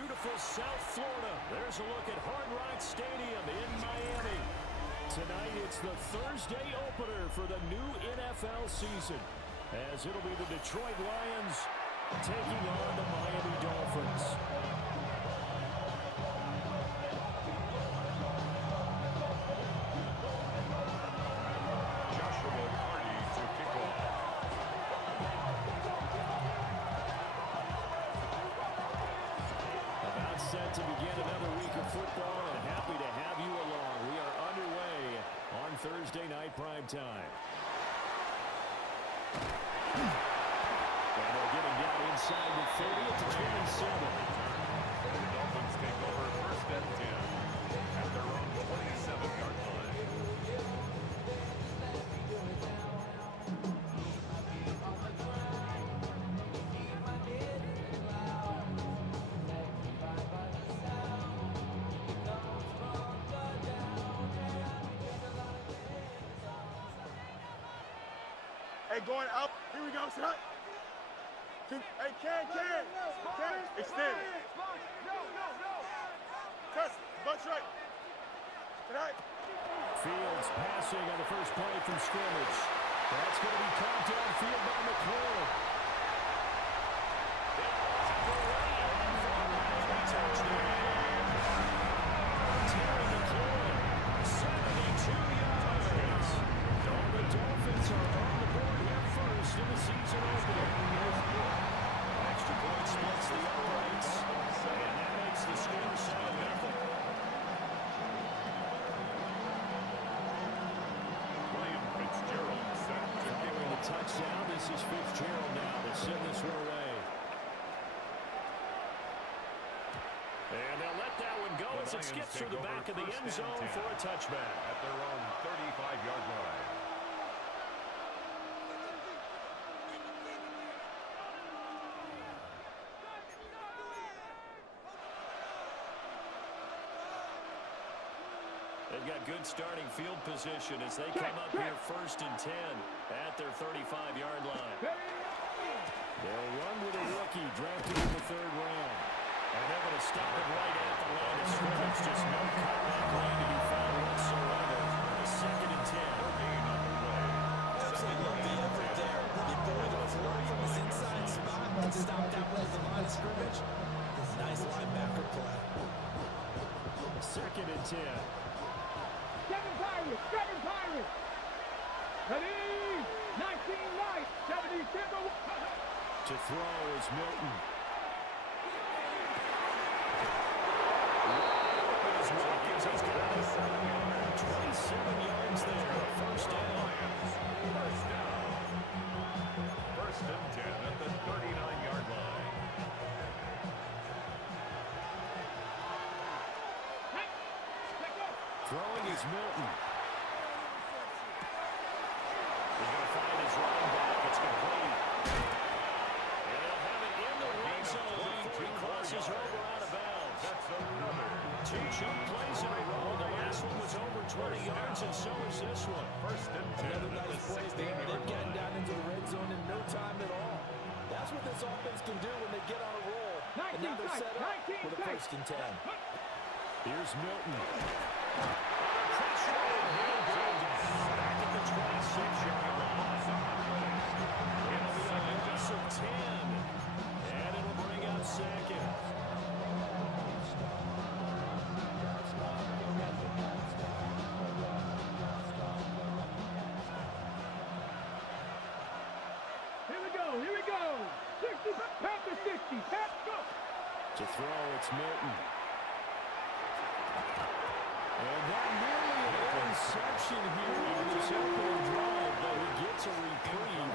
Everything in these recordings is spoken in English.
beautiful South Florida. There's a look at Hard Rock Stadium in Miami. Tonight, it's the Thursday opener for the new NFL season, as it'll be the Detroit Lions taking on the Miami Dolphins. Set to begin another week of football, and happy to have you along. We are underway on Thursday night primetime. And they're getting down inside the 30 to 27. The Dolphins take over first and 10 at their own 27-yard line. Hey, going up. Here we go, son. Hey, Ken. Extend. No. Test. Bunch right. Tonight. Fields passing on the first play from scrimmage. That's going to be caught downfield by McClure. Terry McClure, 72 yards. The Dolphins are on the board here first in the season opener. Extra point splits the uprights, and that makes the score 7-0. William Fitzgerald set to Following the touchdown, this is Fitzgerald now to send this one away. And they'll let that one go as it skips through the back of the end zone for a touchback. At their own 35-yard line. They've got good starting field position as they come up here first and 10 at their 35-yard line. They'll run with a rookie drafted in the third round. And they're going to stop it right at the line of scrimmage. Just no cutback lane to be found whatsoever. Second and 10. Absolutely love the effort there. The ability to throw from his inside spot and stop that right at the line of scrimmage. Nice linebacker play. Second and 10. Seven Pirates. Ready? 19 right. 70 Timber. To throw is Milton. He's got it. 27 yards there. First down. First and 10 at the 39-yard line. Throwing is Milton. He's going to find his running back. It's complete. And they'll have it in the red zone before he crosses over out of bounds. That's another. Two chunk plays in a row. The last one was over 20 yards, and so is this one. First and 10 Another at the nice play there. 16-yard They're getting line. down into the red zone in no time at all. That's what this offense can do when they get on a roll. And now they're set up with a first and 10. Here's Milton. Pressure and back at the 26-yard line. It'll be a loss of 10, and it'll bring up second. Here we go. 60, Panther 60. Pat, go. To throw, it's Milton. And that nearly an interception here on this opening drive, but he gets a reprieve.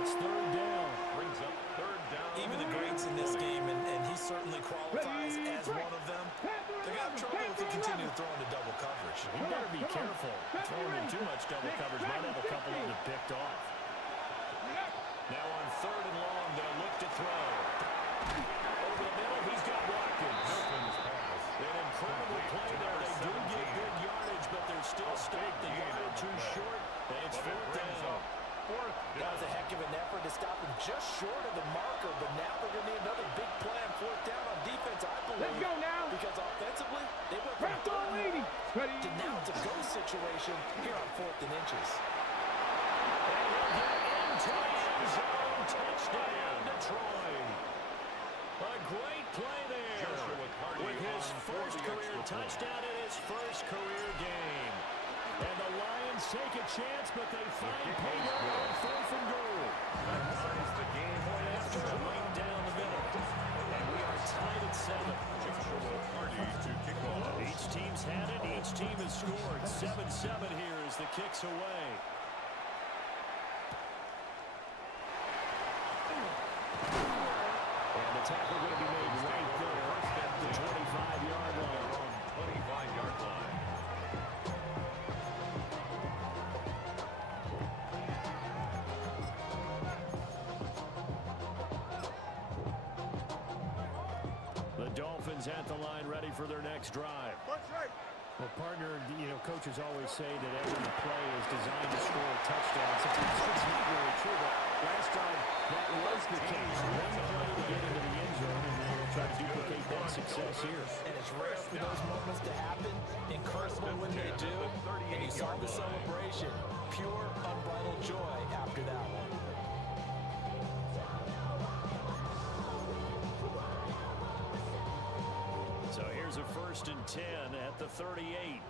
It's third down. Brings up third down. Even the greats in this game, and he certainly qualifies as one of them, they're going to have trouble if they continue to throw into double coverage. He better be careful. Throwing in too much double coverage might have a couple of them picked off. Now on third and long, they'll look to throw. Over the middle, he's got Watkins. An incredible play there. They do get good yardage, but they're still stopped. The yard too short, and it's fourth down. fourth That was a heck of an effort to stop him just short of the marker, but now they're going to need another big play on fourth down on defense, I believe. Let's go now. Because offensively, they went from Press all 80. Ready. to now it's a go situation here on 4th and inches. And he'll get into the end zone. Touchdown, Detroit. A great play there. Joshua Carty With his on for first the career extra point. touchdown in his first career game. And the Lions take a chance, but they find pay dirt on 4th and goal. That ties the game Point after right down the middle. And we are tied at 7. Joshua Carty to kick off. Each team's had it. Each team has scored. 7-7 here as the kick's away. And the tackle going to be made right there at the 25-yard line. 25-yard line. The Dolphins at the line ready for their next drive. Bunch right. Well, partner, coaches always say that every play is designed to score a touchdown. Sometimes it's not really true, but last time that was the case. One play to get into the end zone, and then we'll try to duplicate that success here. And it's rare for those moments to happen. Incredible when they do. And you saw the celebration. Pure, unbridled joy after that one. So here's a 1st and 10 at the 38.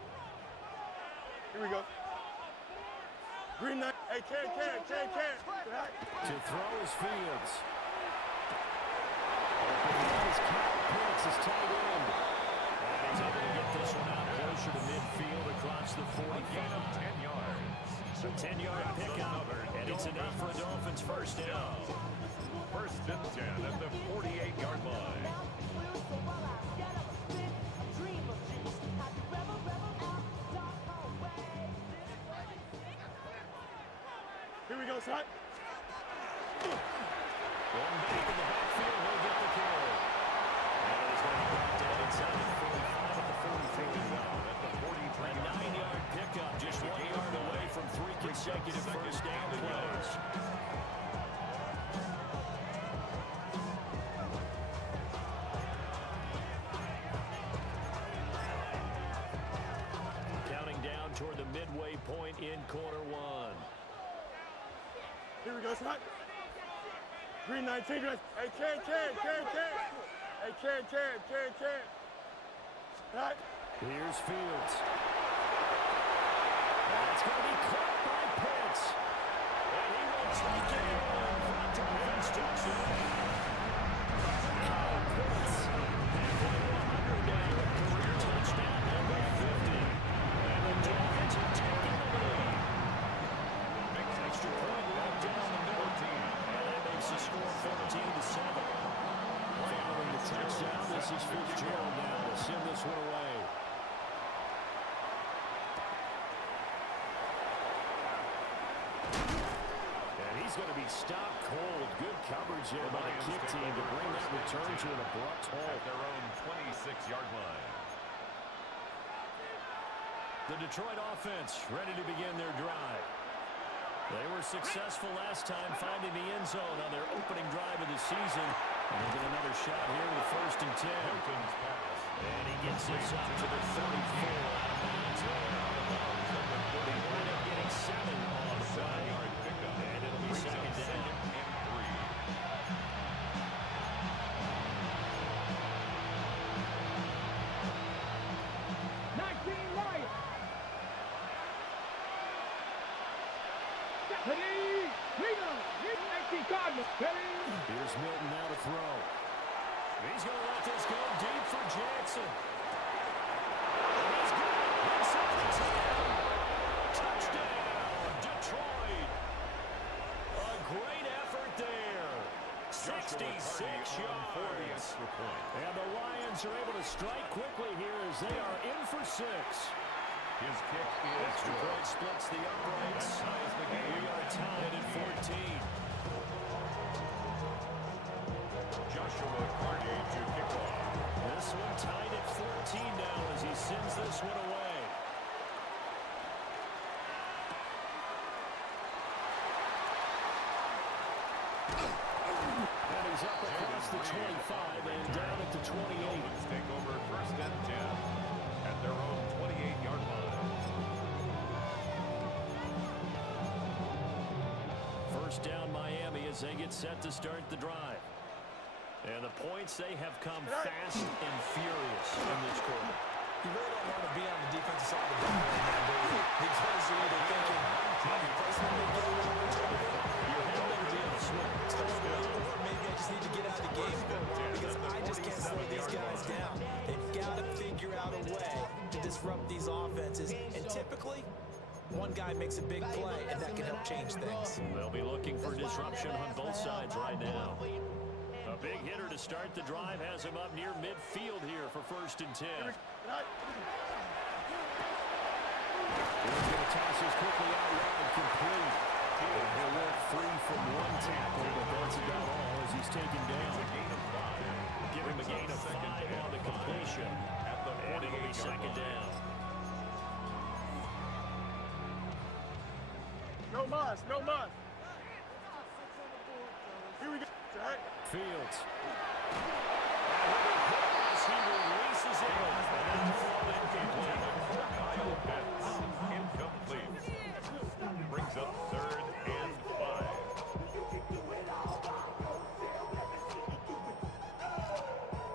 Here we go. Green knight. Hey, Can. To throw his Fields. Opening up his Kyle Pitts, his tight end. And he's able to get this one out closer to midfield across the 40. Gain of 10 yards. So 10-yard pickup, and it's enough for a Dolphins first down. 1st and 10 at the 48-yard line. Here we go, son. One back in the backfield, he'll get the carry. And he's going to be brought down inside the 45 at the 43. At the 43. A 9-yard pickup, just 1 yard away from 3 consecutive first down plays. Counting down toward the midway point in quarter 1. Here we go, son. Green 19. Hey, Can. Hey, Can. Right. Here's Fields. That's going to be caught by Pitts. And he will take it in for a Dolphins touchdown. Kyle Pitts, halfway to 100 now, a career touchdown number 50. And the Dolphins are taking the lead. Makes Extra point right down the middle. And that makes the score 14-7. Following the touchdown, this is Fitzgerald now to send this one away. And he's going to be stopped cold. Good coverage there by the kick team to bring that return to an abrupt at halt. their own 26-yard line. The Detroit offense ready to begin their drive. They were successful last time finding the end zone on their opening drive of the season. And they'll get another shot here with 1st and 10. Hilton's pass. And he gets this up to the 34 out of bounds. They wind up getting 7 on the play. 7-yard pickup. And it'll be second down. And 19 Lions. Ready. Reno. 19 Cardinals. Ready. Here's Milton now to throw. He's going to let this go deep for Jackson. And he's got it inside the 10. Touchdown, Detroit. A great effort there. 66 yards. And the Lions are able to strike quickly here as they are in for 6. His kick is Extra good. point splits the uprights. That ties the game. We are tied at 14. Joshua Carty to kick off. This one tied at 14 now as he sends this one away. And he's up across the 25 and down at the 28. Dolphins take over first and 10 at their own 28-yard line. First down Miami as they get set to start the drive. And the points, they have come fast and furious in this quarter. You really don't want to be on the defensive side of the ball right now, do you? Because you're either thinking, replacement may get a little bit trouble. You're heading to the switch. Or maybe I just need to get out of the game. Because I just can't slow these guys down. They've got to figure out a way to disrupt these offenses. And typically, one guy makes a big play, and that can help change things. They'll be looking for disruption on both sides right now. A big hitter to start the drive has him up near midfield here for first and 10. He's going to toss this quickly out wide, complete. He'll work free from one tackle, but that's about all as he's taken down. Give him a gain of 5 on the completion. And it'll be second down. No muss, no muss. Here we go. Fields. As he releases it. Incomplete. Brings up third and 5.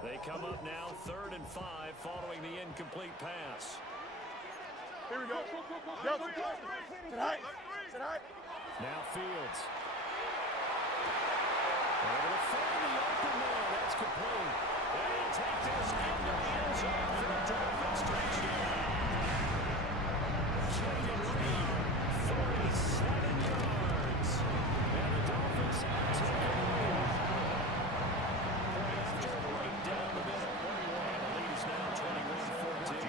They come up now, 3rd and 5, following the incomplete pass. Here we go. Go. Tonight. Now Fields. Able to find the open man. That's complete. They'll take this into the end zone for a Dolphins touchdown. Jaden Reed, 47 yards. And the Dolphins take it away. After right down the middle. And the lead is now 21-14.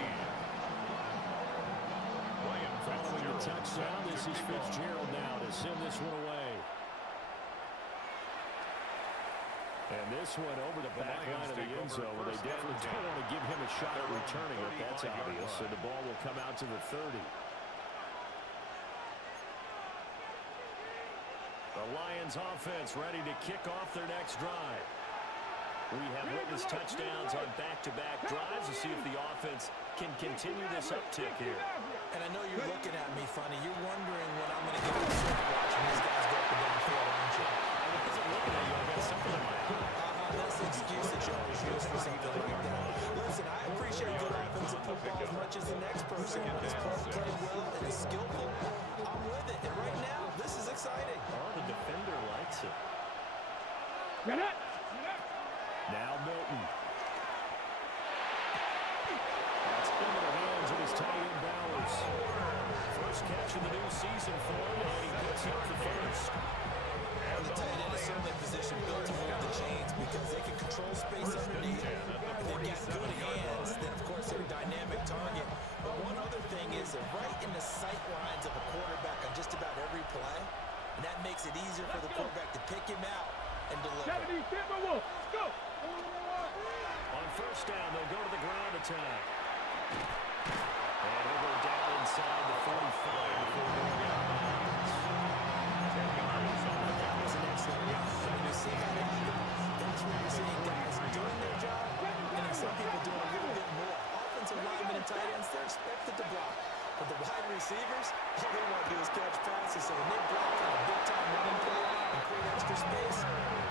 Following the touchdown, this is Fitzgerald now to send this one away. And this one over the back line of the end zone, where they definitely don't want to give him a shot at returning it. That's obvious. So the ball will come out to the 30. The Lions offense ready to kick off their next drive. We have witnessed touchdowns on back-to-back drives to see if the offense can continue this uptick here. And I know you're looking at me funny. You're wondering when I'm going to get upset watching these guys go up and down the field, aren't you? I wasn't looking at you. I got something in my head. That's the excuse that you always use for something like that. Listen, I appreciate good offensive football as much as the next person. When his part played well and is skillful, I'm with it. And right now, this is exciting. Oh, the defender likes it. Get it. Now Milton. That's into the hands of his tight end Bowers. First catch of the new season for him, and he puts up the first. The tight end is certainly a position built to move the chains because they can control space underneath. If they've got good hands, then of course they're a dynamic target. But one other thing is they're right in the sight lines of a quarterback on just about every play. And that makes it easier for the quarterback to pick him out and deliver. 70, Timberwolves, go! On first down, they'll go to the ground attack. And he'll go down inside the 45 before going out of bounds. That was an excellent run. When you see that happen, that's when you're seeing guys doing their job and then some people doing a little bit more. Offensive linemen and tight ends, they're expected to block. But the wide receivers, all they want to do is catch passes. So when they block on a big-time running play and create extra space,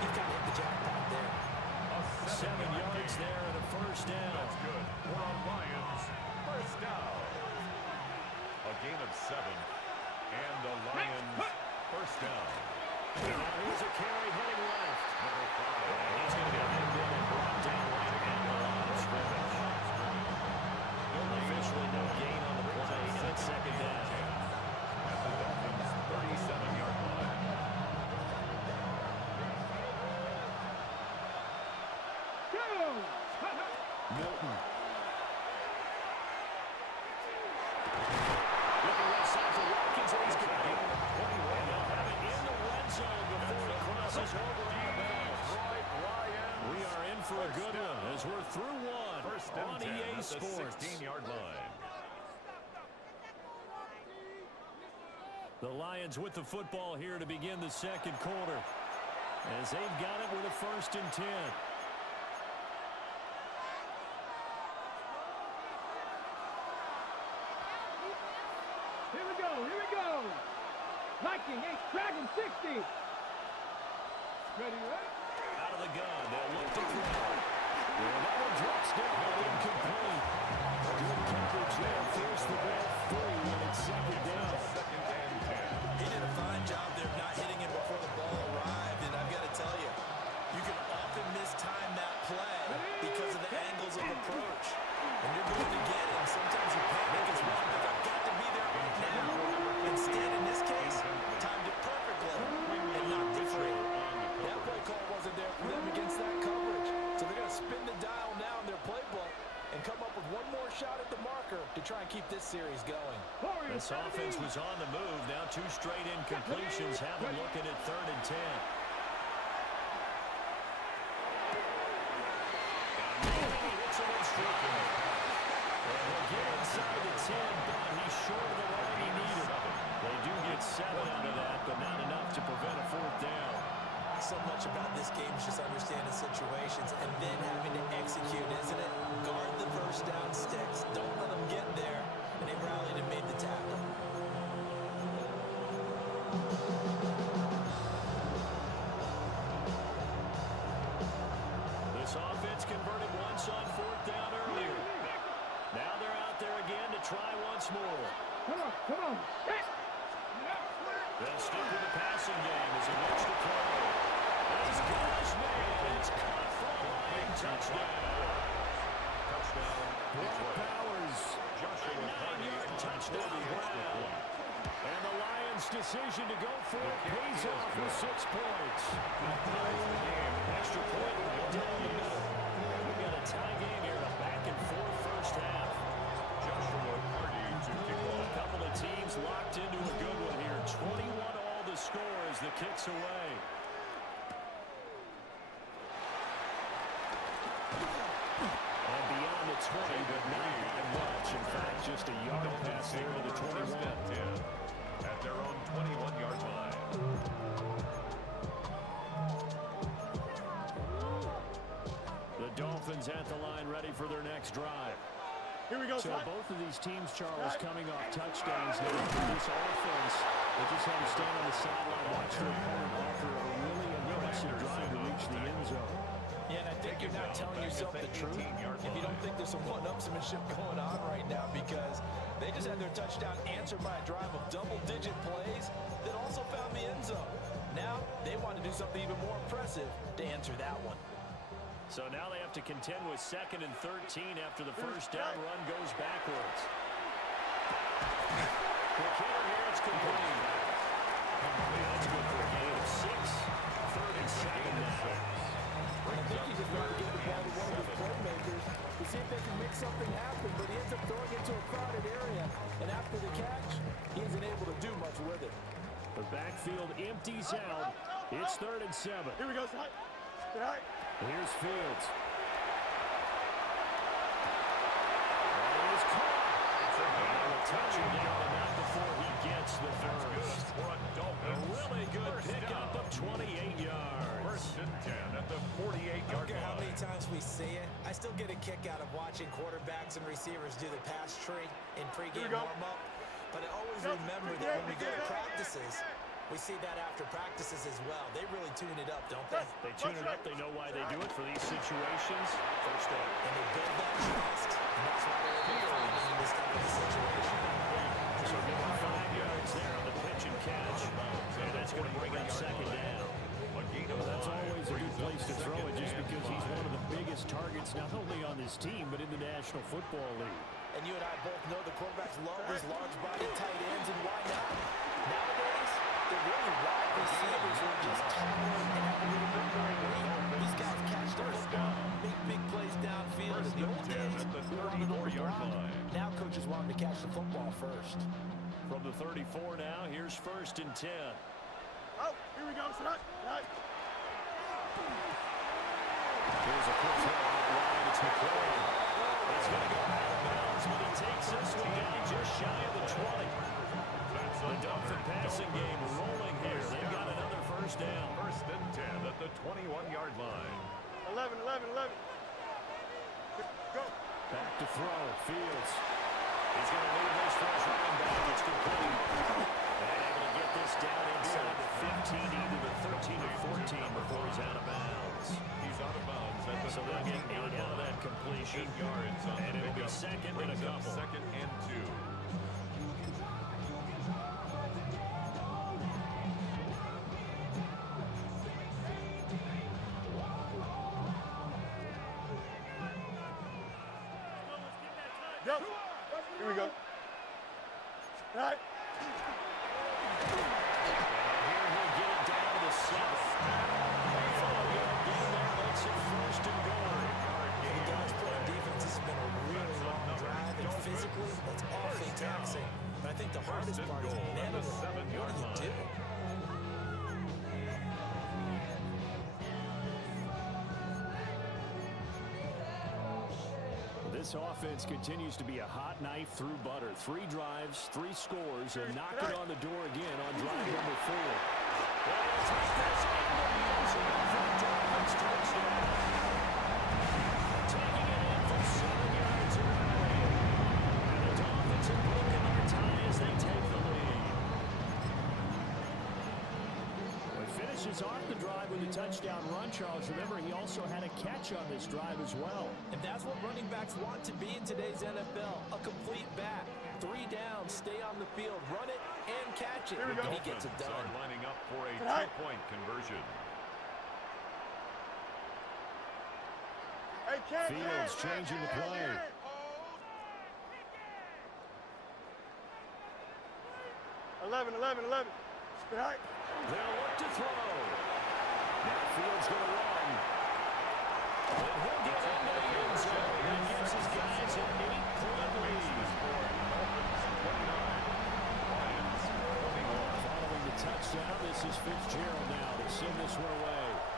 you've got to hit the jackpot there. 7 yards there and a first down. That's good. For our Lions, first down. A gain of 7. And the Lions, first down. Now here's a carry heading left. Number 5. And he's going to be hit and brought down right at the line of scrimmage. Officially no gain on the play, and it's second down. At the Dolphins' 37-yard line. Milton. Looking left side for Watkins, and he's got it. And they'll have it in the red zone before he crosses over out of bounds. We are in for a good one as we're through one on EA Sports. 16-yard line. The Lions with the football here to begin the second quarter. as they've got it with a 1st and 10. Here we go, here we go. Viking, Dragon 60. Ready, right? Out of the gun, they'll look to throw. And that one drops down, incomplete. Good coverage there, force the ball through, and it's 2nd down. He did a fine job there of not hitting him before the ball arrived, and I've got to tell you, you can often mistime that play because of the angles of approach. When you're going to get him, sometimes you panic as well, but I've got to be there right now. Instead, in this case, timed it perfectly and knocked it free. That play call wasn't there for them against that coverage, so they're going to spin the dial now in their playbook and come up with one more shot at the marker to try and keep this series going. This offense was on the move. Now 2 straight incompletions have them looking at 3rd and 10. Hits it in striking. And he'll get inside the 10, but he's short of the line he needed. They do get 7 out of that, but not enough to prevent a 4th down. So much about this game is just understanding situations and then having to execute, isn't it? Guard the 1st down sticks. Don't let them get there. And they rallied and made the tackle. This offense converted once on 4th down earlier. Now they're out there again to try once more. Come on, come on. They'll stick with the passing game as he looks to throw. He's got his man. It's caught for a line touchdown. Brock Powers. A 9-yard touchdown grab. And the Lions' decision to go for it pays off with 6 points. Extra point right down the middle. We've got a tie game here, a back-and-forth 1st half. A couple of teams locked into a good one here. 21 all the score as the kick's away. And beyond the 20, but not by much. In fact, just a yard pass there to the 21. At their own 21-yard line. The Dolphins at the line ready for their next drive. Here we go, So both of these teams, Charles, coming off touchdowns now. This offense, they just had to stand on the sideline, watch their opponent offer a really impressive drive to reach the end zone. Yeah, and I think you're not telling yourself the truth if you don't think there's some one-upsmanship going on right now, because they just had their touchdown answered by a drive of double-digit plays that also found the end zone. Now they want to do something even more impressive to answer that one. So now they have to contend with 2nd and 13 after the 1st down run goes backwards. The kicker here, it's complete. That's good for a gain of 6. 3rd and 2 now. I think he just wanted to get the ball to one of his playmakers to see if they can make something happen, but he ends up throwing it to a crowded area, and after the catch, he isn't able to do much with it. The backfield empties out. It's 3rd and 7. Here we go, Stay high. Here's Fields. That is caught. And a touchdown, and not before he gets the first. A really good pickup of 28 yards. 1st and 10 at the 48-yard I don't care how line. many times we see it, I still get a kick out of watching quarterbacks and receivers do the pass tree in pregame warm-up. But I always remember that when we go to practices, we see that after practices as well. They really tune it up, don't they? They tune it up. They know why they do it for these situations. 1st down. And they build that trust, and that's why they're able to find them in this type of a situation. So give him 5 yards there on the pitch and catch. And that's going to bring up 2nd down. That's always a good place to throw it, just because he's one of the biggest targets not only on this team but in the National Football League. And you and I both know the quarterbacks love these large-bodied tight ends, and why not? Nowadays, they're really wide receivers who are just towering and have a little bit more weight. These guys catch the football, make big plays downfield. In the old days, we wanted them to block. Now coaches want them to catch the football first. From the 34 now, here's 1st and 10. Oh, here we go, Stay high. Here's a quick throw out wide. It's McCoy. It's going to go out of bounds, but he takes this one down just shy of the 20. The Dolphin passing game rolling here. They've got another 1st first down. First and 10 at the 21-yard line. 11, 11, 11. Go. Back to throw. Fields. He's going to leave this for his running back. It's complete. And able to get this down inside the 15, either the 13 or 14 before he's out of bounds. He's out of bounds at the So they'll get 8 out of that completion. 8 yards on And the it'll be pickup. second and a Brings up couple. second and 2. Go. Here we go. All right. Here he'll get it down to the 7th. 5-yard gain there makes it first and goal. The guys playing defense has been a really long drive, and physically, it's awfully taxing. But I think the hardest part is mentally, what do you do? This offense continues to be a hot knife through butter. 3 drives, 3 scores, and knocking on the door again on drive number 4. Taking it in from 7 yards away. And the Dolphins have broken their tie as they take the lead. Well, he finishes off the drive with a touchdown run, Charles. Remember, he also had a catch on this drive as well. And that's what running backs want to be in today's NFL, a complete back. 3 down, stay on the field, run it, and catch it. Here we go. And he gets it done. Are lining up for a Tonight. 2-point conversion. Hey, Ken. Fields changing the play. 11, 11, 11. All right. They'll look to throw. Now Fields going to run. And he'll get into the end zone and gives his guys an 8-point lead. Following the touchdown, this is Fitzgerald now to send this one away.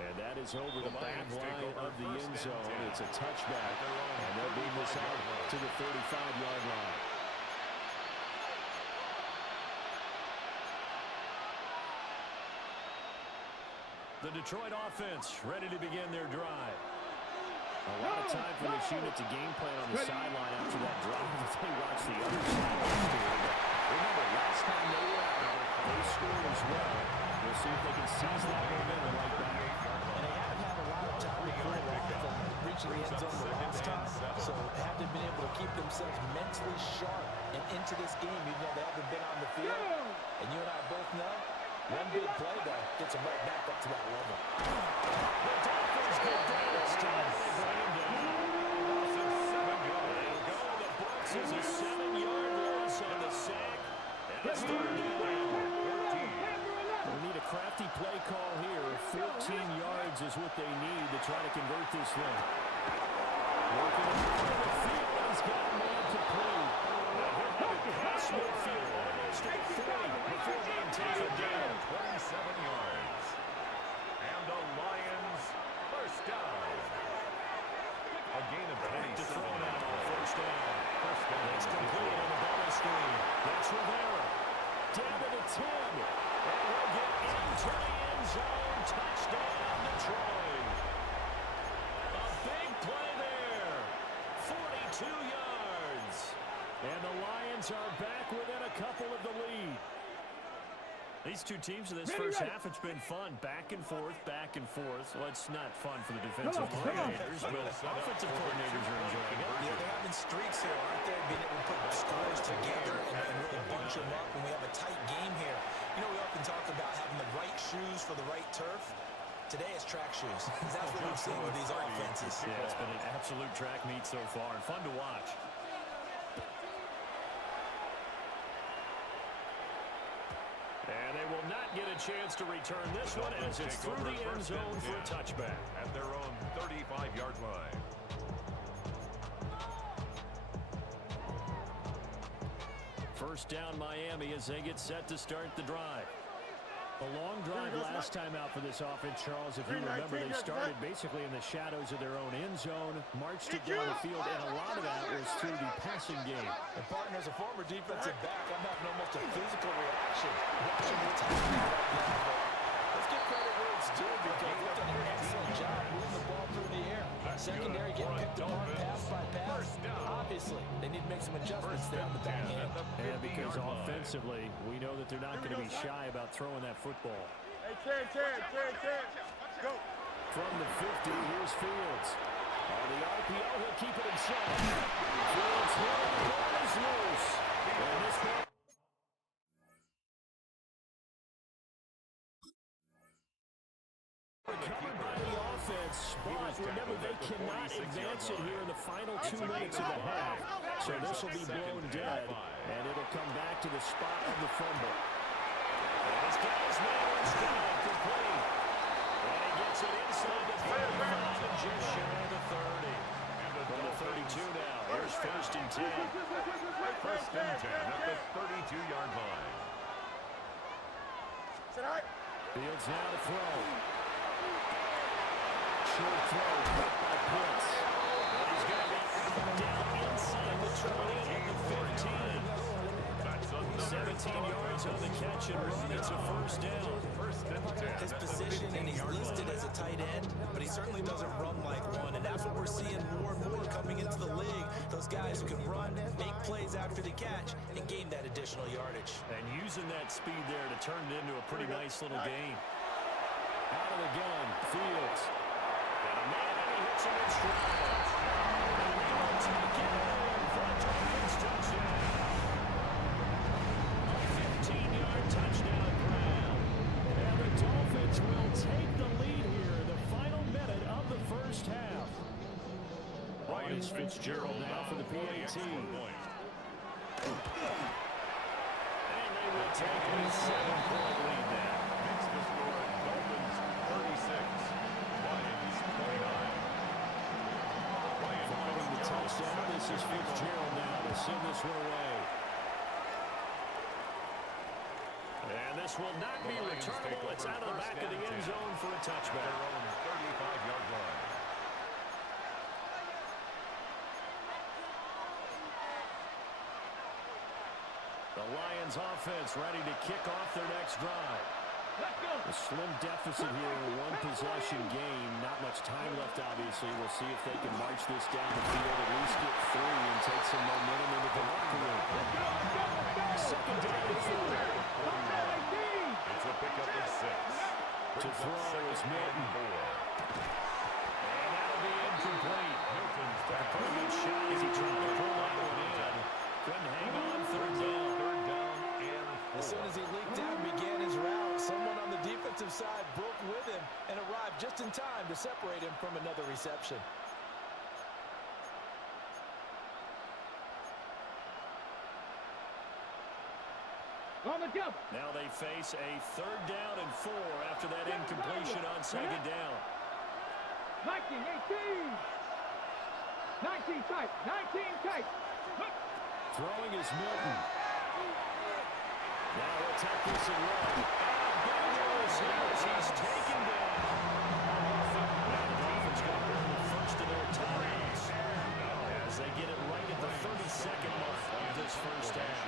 And that is over the back line of the end zone. It's a touchback, and they'll bring this out to the 35-yard line. The Detroit offense ready to begin their drive. A lot of time for this unit to game plan on the sideline after that drive as they watch the other side. Remember, last time they were out, they scored as well. We'll see if they can seize that momentum right back. And they haven't had a lot of time to cool off from reaching the end zone the last time. So they haven't been able to keep themselves mentally sharp and into this game, even though they haven't been on the field. And you and I both know, one big play, though, gets them right back up to that level. The Dolphins get down this time. They bring him down. They'll go to the books as a 7-yard loss on the sack. And it's third down. We need a crafty play call here. 14 yards is what they need to try to convert this thing. Working it over the field. He's got a man complete. Now he'll have it past midfield. Almost at 40 before being taken down. 27 yards. And the Lions first down. A gain of 27. To throw now on first down. First down. It's complete on the bubble screen. That's Rivera. Down to the 10. And he'll get into the end zone. Touchdown, Detroit. A big play there. 42 yards. And the Lions are back within a couple of the lead. These two teams in this first half, it's been fun. Back and forth, back and forth. Well, it's not fun for the defensive coordinators, but offensive coordinators are enjoying it. Yeah, they're having streaks here, aren't they? Being able to put scores together and really bunch them up when we have a tight game here. You know, we often talk about having the right shoes for the right turf. Today is track shoes. That's what we've seen with these offenses. Yeah, it's been an absolute track meet so far and fun to watch. And they will not get a chance to return this one as it's through the end zone for a touchback. At their own 35-yard line. First down Miami as they get set to start the drive. A long drive last time out for this offense, Charles. If you remember, they started basically in the shadows of their own end zone, marched it down the field, and a lot of that was through the passing game. And partner, as a former defensive back, I'm having almost a physical reaction watching what's happening right now. But let's give credit where it's due because they've done an excellent job moving the ball through the air. Secondary getting picked apart pass by pass. Obviously, they need to make some adjustments there on the back end. And because offensively, we know that they're not going to be shy about throwing that football. Hey, 10. Go. From the 50, here's Fields. On the RPO, he'll keep it himself. Fields hit, the ball is loose. And this ball recovered by the offense, but remember, they cannot advance it here in the final 2 minutes of the half. So this will be blown dead, and it'll come back to the spot of the fumble. And this guy's man is complete. And he gets it inside the 35 and just shy of the 30. From the 32 now, here's first and 10. First and 10 at the 32-yard line. Fields now to throw. Short throw, caught by Pitts. And he's going to be down inside the 20 at the 15. 17 yards on the catch and run. It's a first down. First and 10. His position, and he's listed as a tight end, but he certainly doesn't run like one, and that's what we're seeing more and more coming into the league. Those guys who can run, make plays after the catch, and gain that additional yardage. And using that speed there to turn it into a pretty nice little game. Out of the gun, Fields. And a man, and he hits him in stride. And they will take it in for a Dolphins touchdown. A 15-yard touchdown grab. And the Dolphins will take the lead here in the final minute of the first half. Ryan Fitzgerald now for the PAT. And they will take a 7-point lead now. Makes the score Dolphins 36, Lions 29. Finding the touchdown. This is Fitzgerald now to send this one away. And this will not be returnable. It's out of the back of the end zone for a touchback. Their own 35-yard line. The Lions offense ready to kick off their next drive. A slim deficit here in a one-possession game. Not much time left, obviously. We'll see if they can march this down the field, at least get 3 and take some momentum into the locker room. Second down and 4. It's a pickup of 6. To throw is Milton. And that'll be incomplete. Milton's Took a pretty good shot as he tried to pull that one in. Couldn't hang on. Third down. As soon as he leaked out and began his route, someone on the defensive side broke with him and arrived just in time to separate him from another reception. On the jump. Now they face a third down and 4 after that incompletion on second down. 19, 18. 19 tight. 19 tight. Throwing is Milton. Now he'll take this and run. Dangerous as he's taken down. Now the Dolphins going to burn the first of their timeouts as they get it right at the 32nd mark of this first half.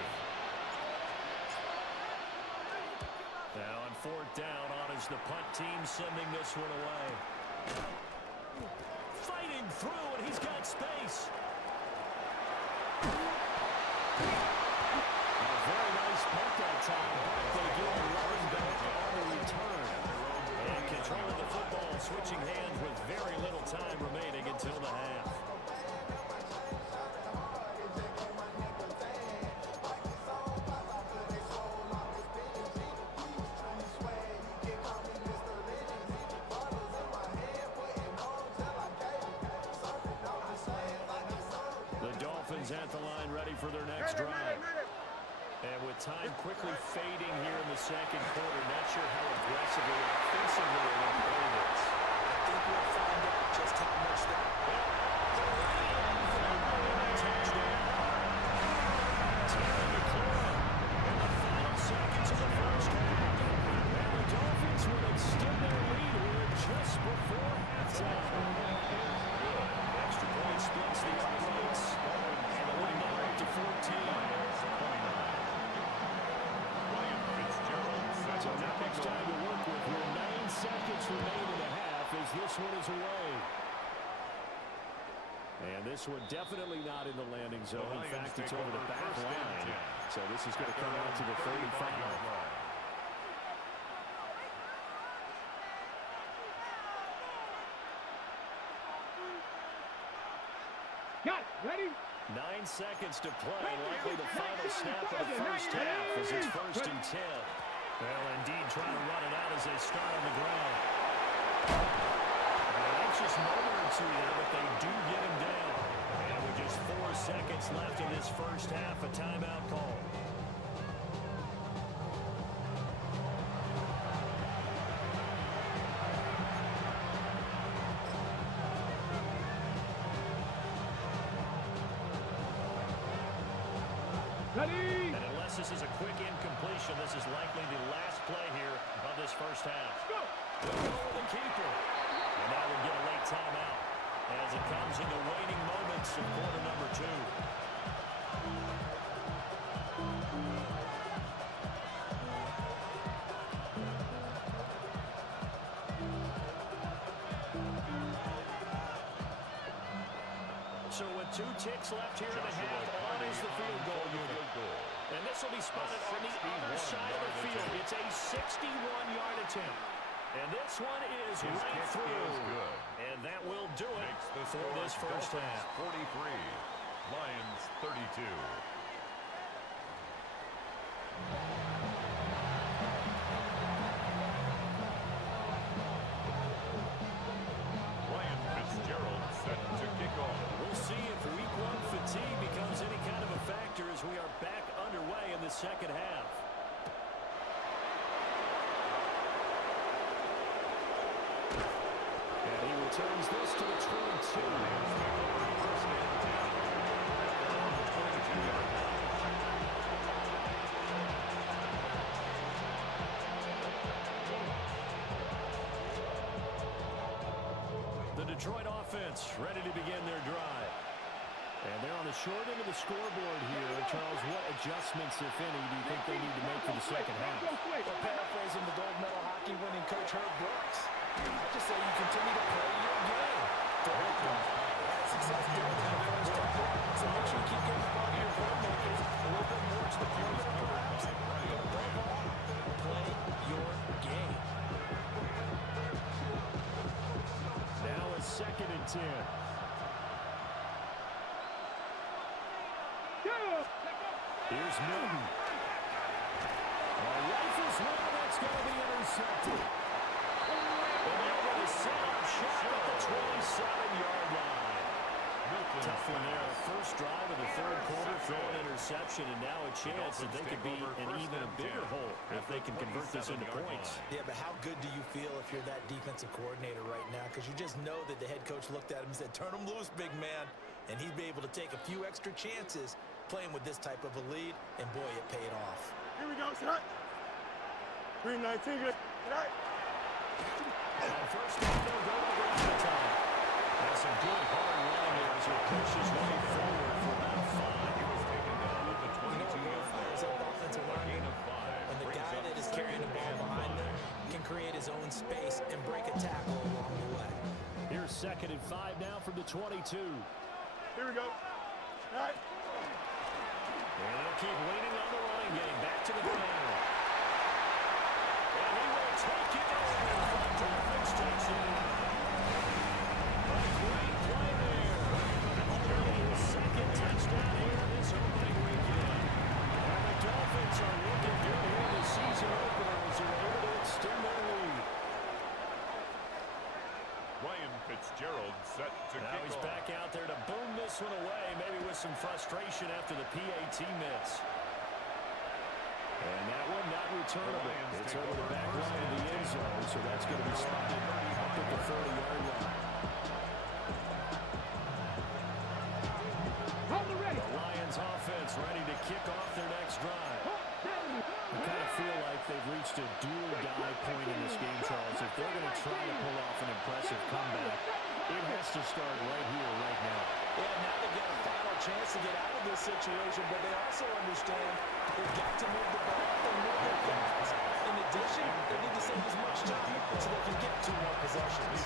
Now on fourth down, on is the punt team sending this one away. Fighting through, and he's got space. Very nice punt that time, but they get a running back on the return. And controlling the football, switching hands with very little time remaining until the half. The Dolphins at the line ready for their next drive. And with time quickly fading here in the second quarter, not sure how aggressively or offensively they're going to play this. I think we'll find out just how much that... Touchdown. Terry McLaurin in the final seconds of the first half. And the much time to work with here. 9 seconds remain in the half as this one is away. And this one definitely not in the landing zone. In fact, it's over the back line. So this is going to come out to the 35. Got it. Ready? 9 seconds to play. Likely the final snap of the first half as it's 1st and 10. Well, indeed, trying to run it out as they start on the ground. An anxious moment or two there, but they do get him down. And with just 4 seconds left in this first half, a timeout call. Ready? And unless this is a quick incompletion, this is likely the last play here of this first half. Go. We'll go with the keeper. And now we'll get a late timeout as it comes in the waning moments of quarter number 2. So with 2 ticks left here in the half, on is the field goal unit. And this will be spotted on the other side of the field. It's a 61-yard attempt. And this one is right through. And that will do it for this first half. 43, Lions 32. Ryan Fitzgerald set to kick off. We'll see if week 1 fatigue becomes any kind of a factor as we are back underway in the second half. And he returns this to the 22. The Detroit offense ready to begin their drive. And they're on the short end of the scoreboard here. Charles, what adjustments, if any, do you think they need to make for the second half? Well, paraphrasing the gold medal hockey winning coach Herb Brooks, I just say you continue to play your game. Had success doing that first half, so make sure you keep getting the ball to your playmakers a little bit more to the perimeter, perhaps. But above all, play your game. Now a 2nd and 10. Here's Newton. Rifles one, that's going to be intercepted. And they're going to set up shot at the 27-yard line. Tough one there. First drive of the 3rd quarter, throw an interception, and now a chance that they could be in even a bigger hole if they can convert this into points. Yeah, but how good do you feel if you're that defensive coordinator right now? Because you just know that the head coach looked at him and said, turn him loose, big man. And he'd be able to take a few extra chances playing with this type of a lead, and boy, it paid off. Here we go, son. Green 19, good. Right. First down, they'll go to the ground time. That's some good hard running there as he pushes way forward for about 5. He was taken down at the 22-yard line. Is that offensive line? Gain of 5. And the guy that is carrying the ball behind them can create his own space and break a tackle along the way. Here's 2nd and 5 now from the 22. Here we go. Right. And they'll keep leaning on the running game. Back to the ground. And he will take it in. Dolphins takes it. A great play there. Already his 2nd touchdown here in this opening weekend. And the Dolphins are looking good here in the season opener as they're able to extend their lead. Ryan Fitzgerald set to Now kick he's off. back out there to boom this one away, maybe with some frustration after the PAT miss. And that one not returnable. It's over the back line of the end zone, so that's going to be spotted up at the 30-yard line. The Lions offense ready to kick off their next drive. I kind of feel like they've reached a do-or-die point in this game, Charles. If they're going to try to pull off an impressive comeback, it has to start right here, right now. Yeah, now they've got a final chance to get out of this situation, but they also understand they've got to move the ball and move their fast. In the addition, they need to save as much time so they can get 2 more possessions.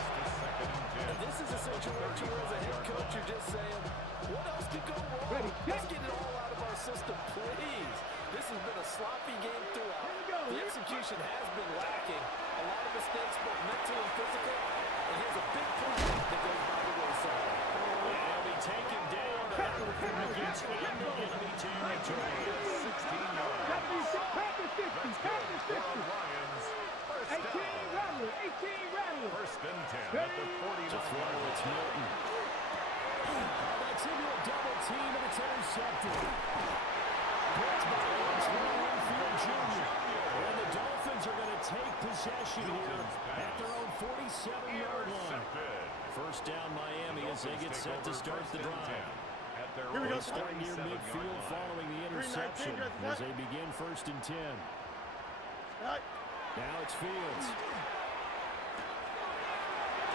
And this is a situation where as a head coach, you're just saying, what else could go wrong? Let's get it all out of our system, please. This has been a sloppy game throughout. The execution has been lacking. A lot of mistakes, both mental and physical. And here's a big push that goes by the wayside. They'll be taken down. That gets into enemy territory. 16 yards. Pass the 60. Pass the 60. Lions. First 18 down. Rattler. 18 Rattler. First and 10 at the 49 To throw, it's Milton. That's into a double team, and it's intercepted. Picked by Lawrence Winfield Jr. And the Dolphins are going to take possession here at their own 47-yard line. First down Miami as they get set to start the drive. Here we go. Starting near midfield following the interception as they begin first and 10. Right. Now it's Fields.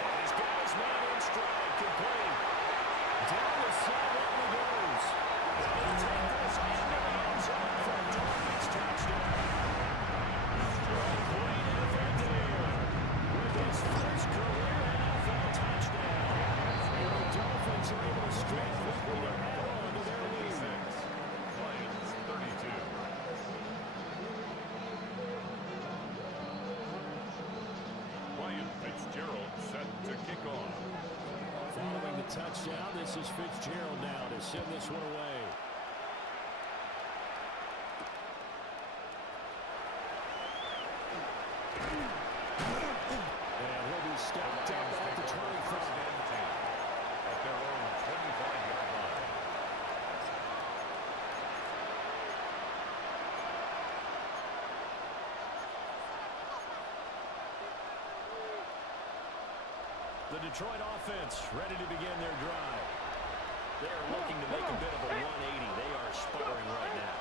And he's got his man in stride, complete. Down the sideline he goes. And he'll take this into the end zone for a Dolphins touchdown. Complete and effective here with his first career NFL touchdown. And the Dolphins are able to strike quickly to add on to their lead. Lions 32. Ryan Fitzgerald set to kick off. Following the touchdown, this is Fitzgerald now to send this one away. And he'll be stopped up at the 25. At their own 25-yard line. The Detroit offense ready to begin their drive. They're looking to make a bit of a 180. They are sputtering right now.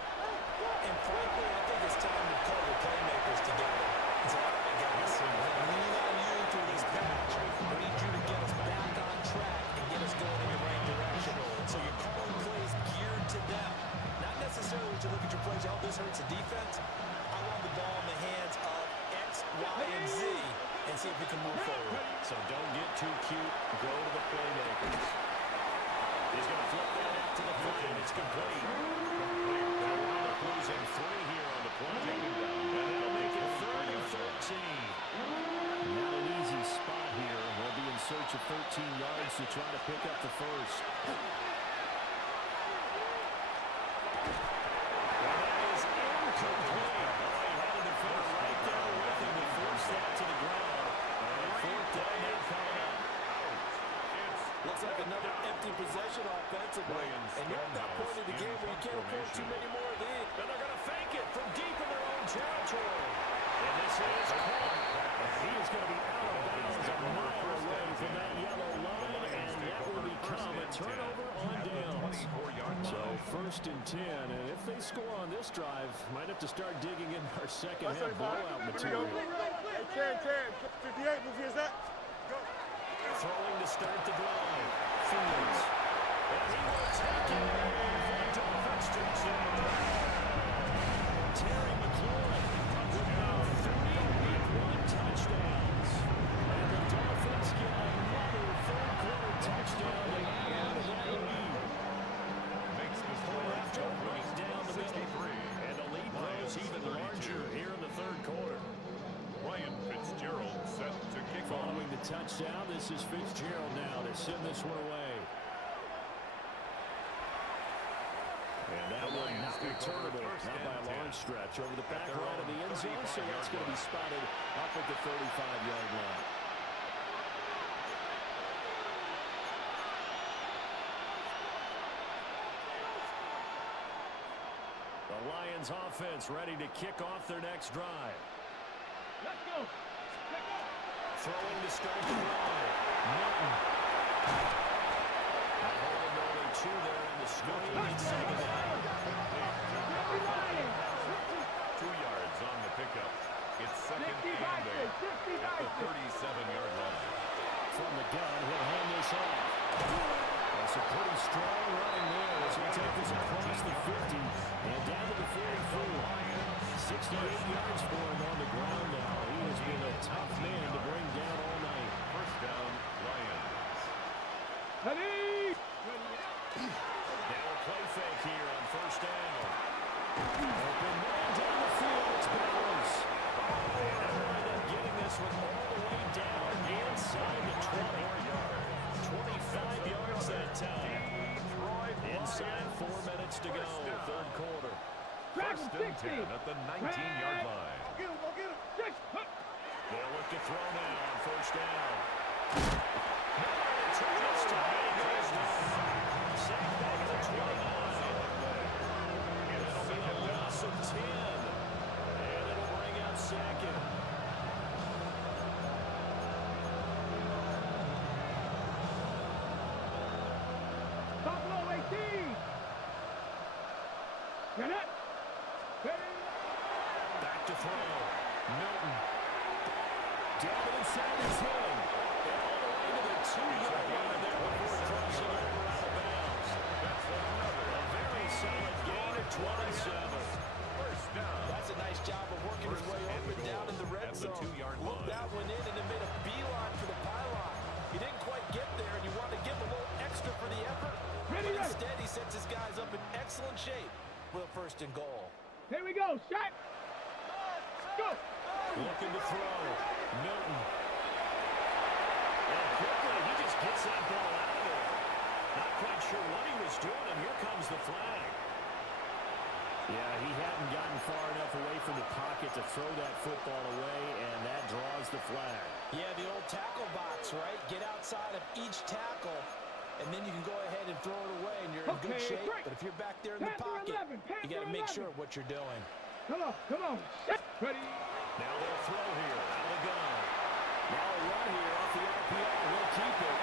And frankly, I think it's time to pull the playmakers together. It's all right, guys. We're going to lean on you through this patch. We need you to get us back on track and get us going in the right direction. So you're calling plays geared to them. Not necessarily when you look at your plays, oh, this hurts the defense. I want the ball in the hands of X, Y, and Z and see if we can move forward. So don't get too cute. Go to the playmakers. He's going to flip that out to the foot, and it's complete. They'll wind up losing 3 here on the play. And that'll make it 3rd and 13. Not an easy spot here. They'll be in search of 13 yards to try to pick up the first. And that is incomplete. Oh, he had a defender right there with him to force that to the ground. And 4th down now coming up. Looks like another empty possession offensively. And you're at that point of the game where you can't afford too many more of these. And they're going to fake it from deep in their own territory. And this is caught. And he is going to be out of bounds a mile away from that yellow line. And that will become a turnover on downs. So 1st and 10. And if they score on this drive, might have to start digging in our second half blowout material. Hey, 10, 58, move here, Zach. Go. Throwing to start the drive. Fields. And he will take it for the Dolphins touchdown. Terry McLaurin with now 3 week 1 touchdowns. And the Dolphins get another 3rd quarter touchdown to add to that lead. Makes this After right down the middle. And the lead grows even larger here in the 3rd quarter. Ryan Fitzgerald set to kick off. Following the touchdown, this is Fitzgerald now to send this one away. And that one not returnable, not by a long stretch, over the back line of the end zone, so that's going to be spotted up at the 35-yard line. The Lions offense ready to kick off their next drive. Let's go. Throwing to start the drive. Milton. Holding only 2 there in the scope. It's 2nd down. 2 yards on the pickup. It's 2nd and 8 at the 37-yard line. From the gun, he'll hand this off. That's a pretty strong running there as he takes this across the 50 and down to the 44. 68 yards for him on the ground. ground now. He has been a tough man to bring down all night. First down, Lions. Ready? Now a play fake here on first down. Open man down the field. It's Bowers. And they'll wind up getting this one all the way down inside the 20. 25 yards that time. Inside 4 minutes to go, third quarter. First and 10 at the 19-yard line. Go get him, go get him. Six. They'll look to throw now on first down. Just to hang goes down. Sacked back at the 29. And it'll be a loss of 10. And it'll bring up second. Buffalo 18. Get it. Ready? Back to throw. Milton. Down inside his head. And all the way to the 2-yard line there before crossing over out of bounds. A very solid gain of 27. First down. That's a nice job of working his way up and down in the red At the zone. 2-yard Looked line. that one in and then made a beeline for the pylon. He didn't quite get there, and you want to give him a little extra for the effort. Ready, But ready. instead, he sets his guys up in excellent shape for the first and goal. Here we go. Shot. Go. Looking to throw. Milton. And quickly, he just gets that ball out of there. Not quite sure what he was doing, and here comes the flag. Yeah, he hadn't gotten far enough away from the pocket to throw that football away, and that draws the flag. Yeah, the old tackle box, right? Get outside of each tackle, and then you can go ahead and throw it away, and you're in good Okay, shape. break. But if you're back there in the Panther pocket, 11, you got to Panther make 11. sure of what you're doing. Come on. Come on. Shot. Ready? Now they'll throw here out of the gun. Now a run here off the RPO. He'll keep it.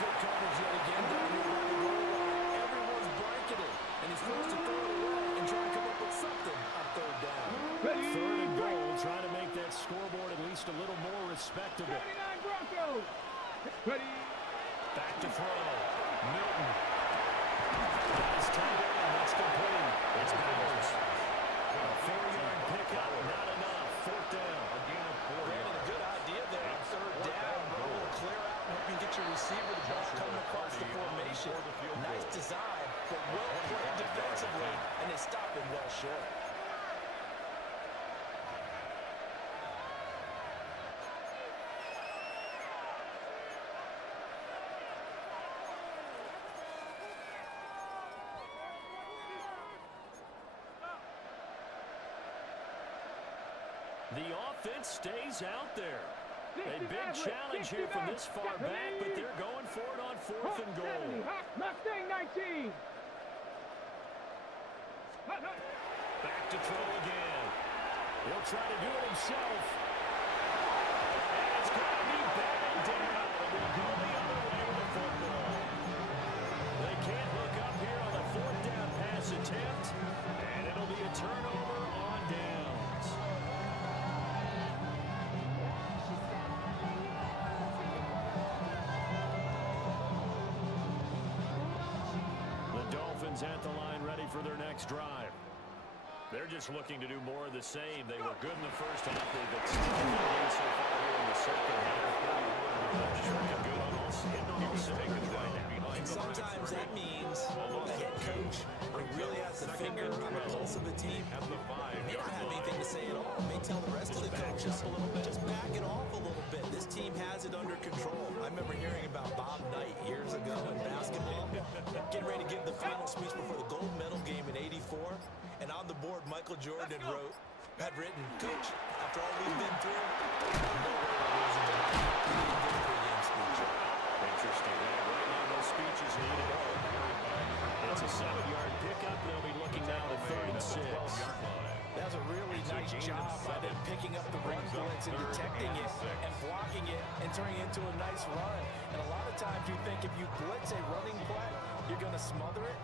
Good coverage yet again down here by the goal line. Everyone's blanketed, and he's forced to throw it away and try to come up with something on third down. Ready? Third and goal, trying to make that scoreboard at least a little more respectable. 79 Broncos. Ready? Back to throw. Milton. Got his tight end. That's complete. It's Bowers. A 4-yard pickup, not enough. Fourth down. A gain of 4 Brandon, a yards. good idea there on third down. Bro, clear out and help you get your receiver to ball coming across the formation. Nice design, but well played defensively, and they stopped him well short. The offense stays out there. A 60 big Maverick, challenge 60 here from Maverick. this far back, but they're going for it on fourth and goal. 70. Hot Mustang 19. Hot, hot. Back to throw again. He'll try to do it himself. And it's going to be batted down. We'll go the other way with the football. They can't hook up here on the fourth down pass attempt, and it'll be a turnover on downs. The Dolphins at the line ready for their next drive. They're just looking to do more of the same. They were good in the first half. They've been so far here in the second half. Just looking good on all cylinders right now. And sometimes that means the head coach who really has the finger on the pulse of the team may not have anything to say at all. May tell the rest of the coaches, just back it off a little bit. This team has it under control. I remember hearing about Bob Knight years ago in basketball, getting ready to give the final speech before the gold medal game in '84. And on the board, Michael Jordan had written, "Coach, after all we've been through, no way we're losing tonight." He didn't give a pregame speech. Interesting. Right now, those speeches needed. It's a 7-yard pickup. They'll be looking down to 3rd and 6. That was a really nice job by them picking up the run blitz and detecting it and blocking it and turning it into a nice run. And a lot of times you think if you blitz a running play, you're going to smother it.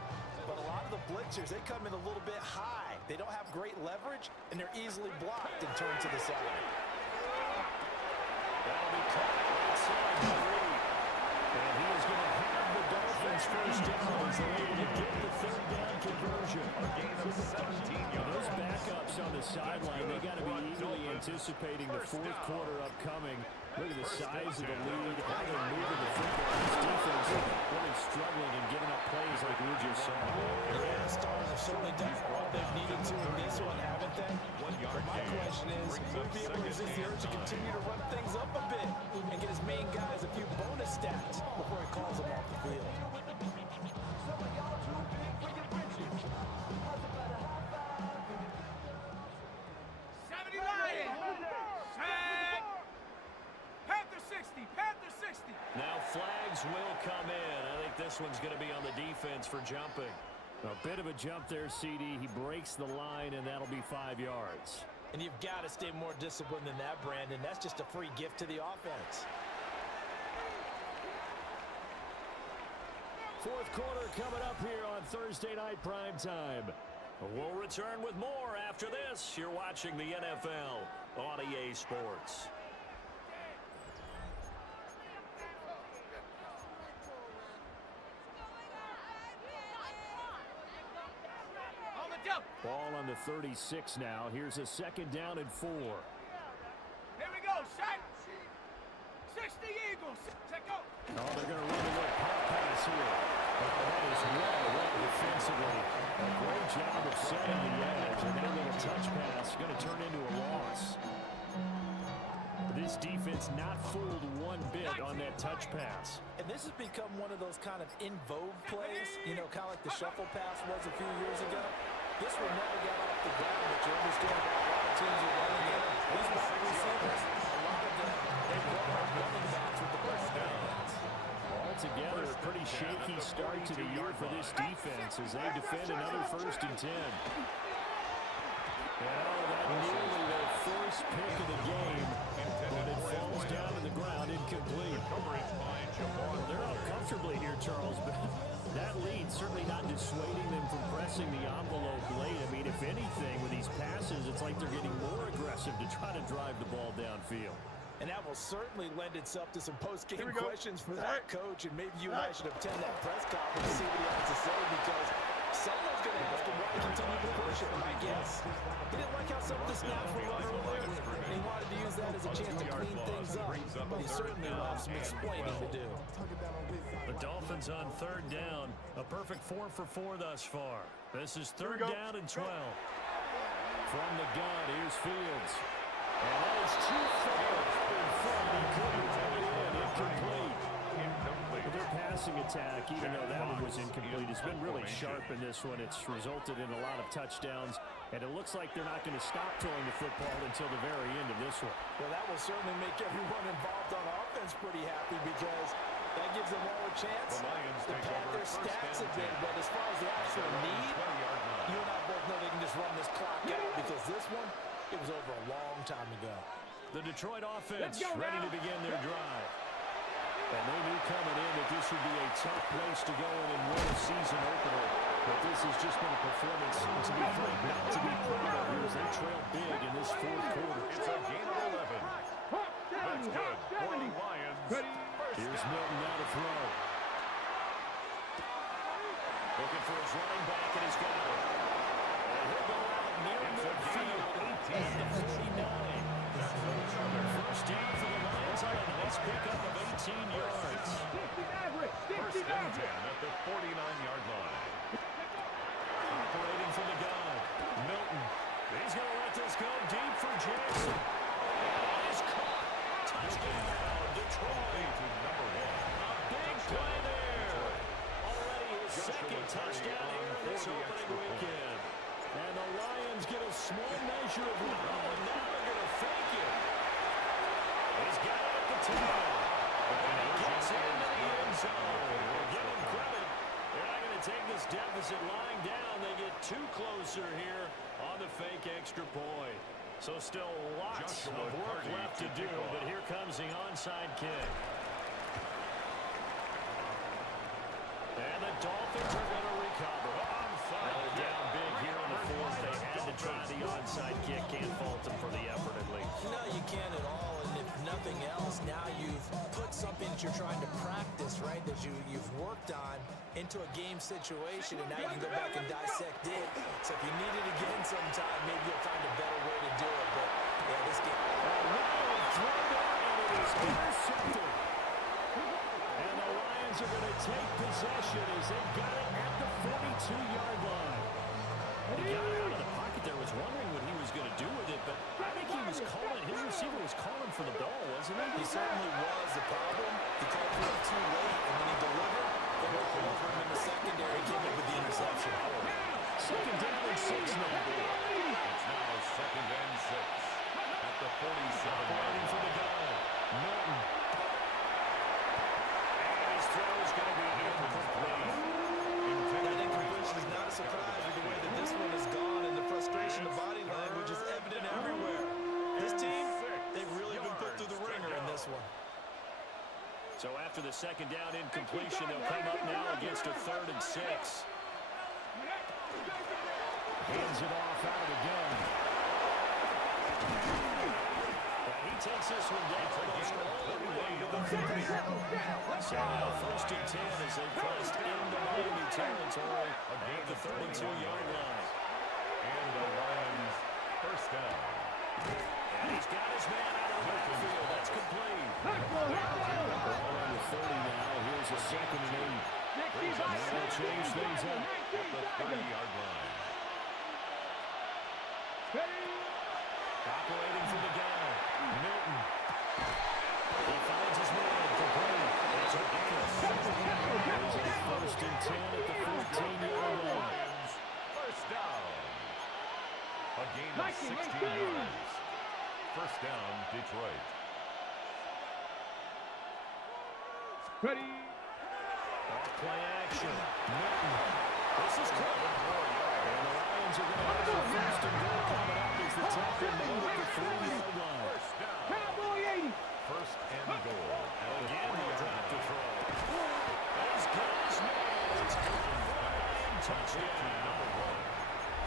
But a lot of the blitzers, they come in a little bit high. They don't have great leverage, and they're easily blocked and turned to the side. That'll be caught outside the 3. And he is going to have give the Dolphins first down as they're able to get the third down conversion. A gain of 17 yards. Those backups on the sideline, they got to be eagerly anticipating the fourth quarter upcoming. Look at the size of the lead, how they're moving the football. This defense really struggling and giving up plays like we just saw. Yeah, the Stars have certainly done all they've needed to in this one, haven't they? 1 yard But my gain. question is, will he be able to resist the urge to continue to run things up a bit and get his main guys a few bonus stats before he calls them off the field? Now flags will come in. I think this one's going to be on the defense for jumping. A bit of a jump there, CD. He breaks the line, and that'll be 5 yards. And you've got to stay more disciplined than that, Brandon. That's just a free gift to the offense. Fourth quarter coming up here on Thursday Night Primetime. We'll return with more after this. You're watching the NFL on EA Sports. Ball on the 36 now. Here's a second down and 4. Here we go, set. 60 Eagles. Set go. Oh, they're going to run a little pop pass here. That is well defensively. A great job of setting the edge. And that little touch pass is going to turn into a loss. This defense not fooled one bit on that touch pass. And this has become one of those kind of in vogue plays, you know, kind of like the shuffle pass was a few years ago. This one never got off the ground, but you understand why a lot of teams are running it. These wide receivers, a lot of them, they run our running backs with the ball hands. Altogether, a pretty shaky start to the year for this defense as they defend another 1st and 10. Well, that nearly their first pick of the game, but it falls down to the ground incomplete. They're up comfortably here, Charles, but that lead certainly not dissuading them from pressing the envelope late. I mean, if anything, with these passes, it's like they're getting more aggressive to try to drive the ball downfield. And that will certainly lend itself to some post-game questions for that coach, and maybe you and I should attend that press conference to see what he has to say, because someone's going to ask him why he continued to push it, I guess. He didn't like how some of the snaps were run earlier, and he wanted to use that as a chance to clean things up, but he certainly will have some explaining to do. The Dolphins on 3rd down, a perfect 4 for 4 thus far. This is 3rd down and 12. From the gun, here's Fields. And that is too far in front. He couldn't put it in. Incomplete. Their passing attack, even though that one was incomplete, has been really sharp in this one. It's resulted in a lot of touchdowns, and it looks like they're not going to stop throwing the football until the very end of this one. Well, that will certainly make everyone involved on offense pretty happy, because that gives them all a chance to pad their stats a bit. But as far as the actual need, you and I both know they can just run this clock out, because this one, it was over a long time ago. The Detroit offense ready to begin their drive. And they knew coming in that this would be a tough place to go in and win a season opener. But this has just been a performance, to be frank, not to be proud of here as they trail big in this 4th quarter. It's a gain of 11. That's good for the Lions. Here's Milton now to throw. Looking for his running back, and he's got it. And he'll go out near midfield at the 49. First down for the Lions on a nice pickup of 18 yards. First and 10 at the 49-yard line. Operating from the gun. Milton. He's going to let this go deep for Jackson. And he's caught. Touchdown, Detroit. A big play there. Already his second touchdown here this opening weekend. And the Lions get a small measure of lead. And now they're going to fake it. He's got it at the 10. And he gets into the end zone. We'll give him credit. They're not going to take this deficit lying down. They get 2 closer here on the fake extra point. So still lots of work left to do, but here comes the onside kick. And the Dolphins are going to recover. They're down big here on the 4th. They had to try the onside kick. Can't fault them for the effort, at least. No, you can't at all. And if nothing else, now you've put something that you're trying to practice, right, that you've worked on into a game situation, and now you can go back and dissect it. So if you need it again sometime, maybe you'll find a better way to do it. But, yeah, this game... Throw there, and it is intercepted. And the Lions are going to take possession as they got it at the 42-yard line. He got it out of the pocket there, was wondering what he was going to do with it, but I think he was calling, his receiver was calling for the ball, wasn't he? He certainly was. The problem, he called for it too late, and when he delivered, they went over him in the secondary, came up with the interception. Second down and 6 now. It's now 2nd and 6 at the 47-yard Waiting for the line. guy. Norton. And his throw is going to be incomplete. That incompletion is not a surprise with the way that this one has gone, and the frustration, the body language is evident everywhere. This team, they've really been put through the ringer in this one. So after the second down incompletion, they'll come up now against a 3rd and 6. Hands it off out of the gun. And he takes this one down almost all the way to the 30. So now 1st and 10 as they crossed into Miami territory at the 32-yard line. And the Lions first down. And he's got his man out of the backfield. That's complete. Ball on the 30 now. Here's a 2nd and 8. That'll change things up. At the 30-yard line. Operating for the guy. Milton. He finds his man. Complete. It's a Davis. There's a 1st and 10 at the 14-yard line. Lions first down. A gain of 16 yards. First down, Detroit. Ready. Off play action. Milton. This is close. And the Lions are going to have a 1st and goal coming up as the top and goal at the 3-yard line. First down. Cowboy 80. First and goal. Again, they'll drop to throw. As good as nails. Lion touchdown. Number 1.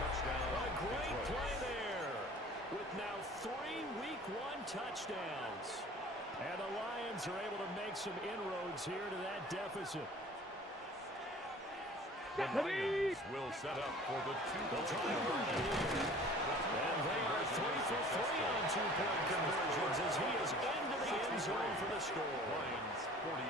Touchdown. A great Detroit. play there. With now 3 Week 1 touchdowns. And the Lions are able to make some inroads here to that deficit. The Lions will set up for the They'll try two-point to run it here. And they are 3 for 3 on 2-point conversions as he is into the end zone for the score. Lions 48.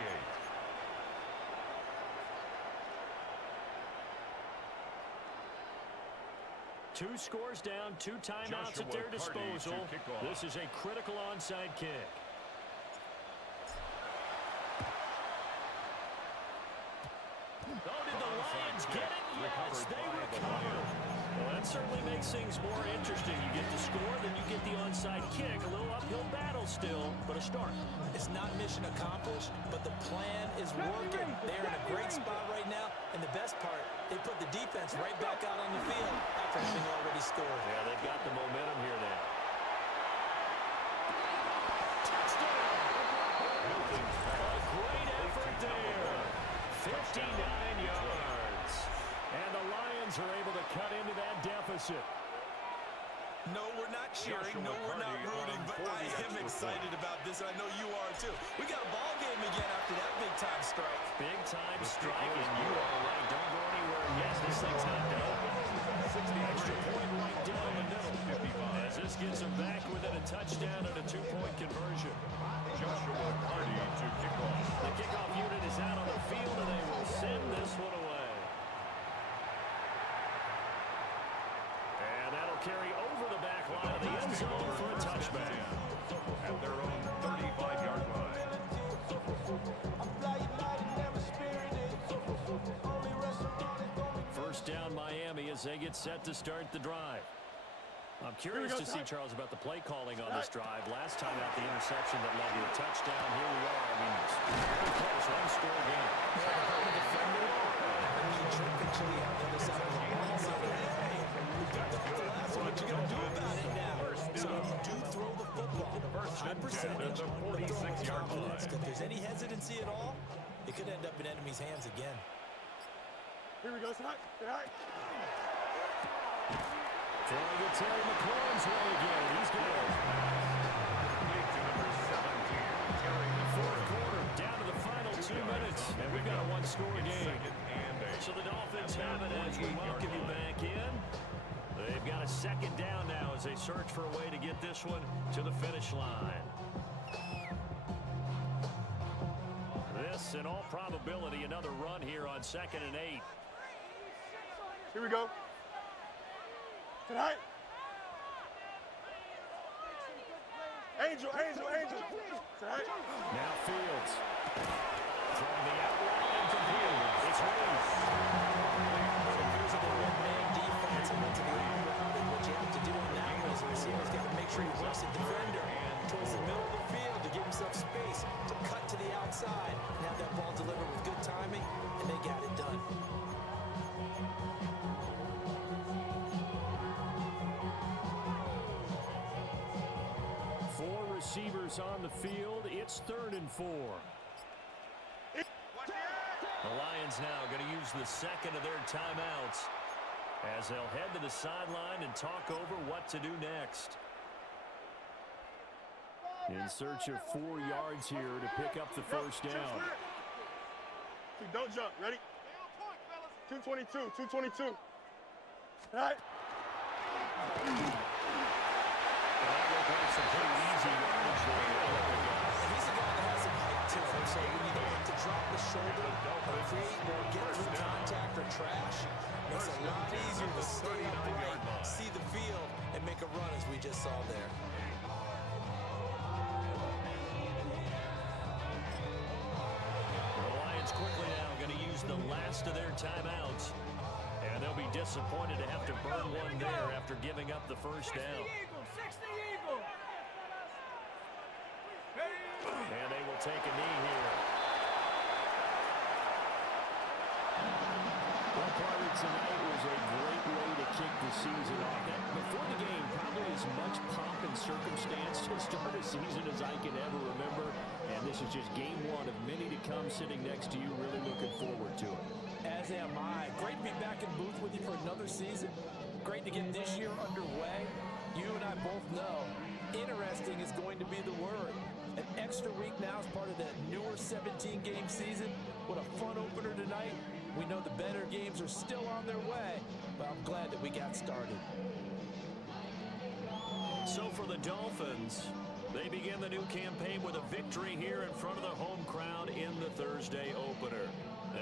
Two scores down, 2 timeouts at their disposal. This is a critical onside kick. Oh, did the Lions get it? Yes, they recover. Well, that certainly makes things more interesting. You get the score, then you get the onside kick. A little uphill battle still, but a start. It's not mission accomplished, but the plan is working. They're in a great spot right now, and the best part, they put the defense right back out on the field after having already scored. Yeah, they've got the momentum here now. Touchdown! A great effort there. 59 yards. And the Lions are able to cut into that deficit. No, we're not cheering. No, we're not rooting, but I am excited about this, and I know you are too. We got a ball game again after that big-time strike. Big-time strike, and you are right. Don't go anywhere. Yes, this thing's not to open. 60 extra point right down the middle. 55. As this gets them back within a touchdown and a 2-point conversion. Joshua Party to kick off. The kickoff unit is out on the field, and they will send this one away. And that'll carry over the back line of the end zone for a touchback. At their own 35-yard line. First down, Miami, as they get set to start the drive. I'm curious to see, Charles, about the play calling on this drive. Last time out, the interception that led to a touchdown. Here we are. I mean, it's very close. One-score game. The defender, I mean, trippingly on the other side of the ball. So, hey, we picked up the last one. What you going to do about it now? So when you do throw the football, high percentage, the 46-yard line. If there's any hesitancy at all, it could end up in enemy's hands again. Here we go, Snap. Say hi. Throwing it Terry McLaurin's way again. He's good. To number 17. one-score It's game. 2nd and 8. So the Dolphins have it as we welcome you back in. They've got a 2nd down now as they search for a way to get this one to the finish line. This, in all probability, another run here on 2nd and 8. Here we go. Tonight. Angel. Tonight. Now Fields. From the outline to Fields. It's Reed. Here's a one-man defense and went to the arm route. And what you have to do in that one is the receiver's got to make sure he works the defender towards the middle of the field to give himself space to cut to the outside and have that ball delivered with good timing, and they got it done. Four receivers on the field. It's 3rd and 4. The Lions now going to use the 2nd of their timeouts as they'll head to the sideline and talk over what to do next. In search of 4 yards here to pick up the first down. Don't jump. Ready? 222. All right. Some pretty easy yardage there. He's a guy that has some height to him, so when you don't have to drop the shoulder or create or get through contact or trash, it's a lot easier to stay upright, see the field, and make a run as we just saw there. The Lions quickly now going to use the last of their timeouts. And they'll be disappointed to have to burn one there after giving up the first down. 60 Eagle. And they will take a knee here. Well, part of tonight was a great way to kick the season off. Before the game, probably as much pomp and circumstance to start a season as I can ever remember. And this is just game 1 of many to come sitting next to you. Really looking forward to it. As am I. Great to be back in booth with you for another season. Great to get this year underway. You and I both know interesting is going to be the word. An extra week now as part of that newer 17-game season. What a fun opener tonight. We know the better games are still on their way, but I'm glad that we got started. So for the Dolphins, they begin the new campaign with a victory here in front of the home crowd in the Thursday opener.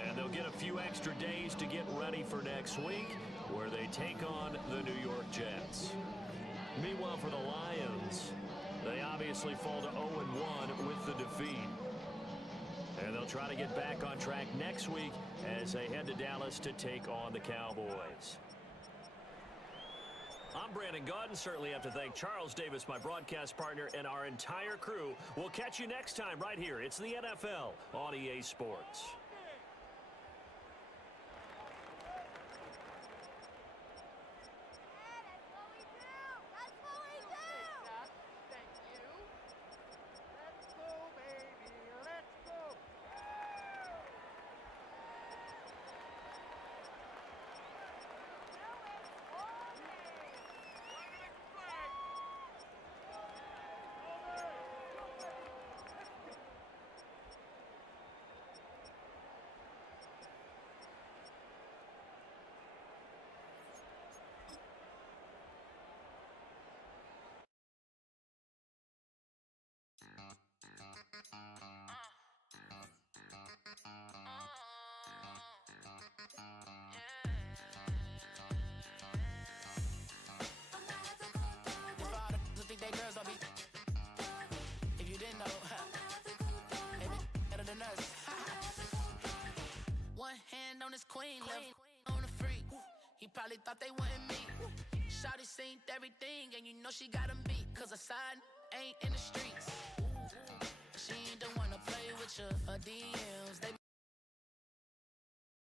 And they'll get a few extra days to get ready for next week, where they take on the New York Jets. Meanwhile, for the Lions, they obviously fall to 0-1 with the defeat. And they'll try to get back on track next week as they head to Dallas to take on the Cowboys. I'm Brandon Gaudin. Certainly have to thank Charles Davis, my broadcast partner, and our entire crew. We'll catch you next time right here. It's the NFL on EA Sports. Queen left on the freak. He probably thought they wanted me. Shawty seen everything, and you know she got him beat. Cause a side ain't in the streets. She ain't the one to play with you. Her DMs, they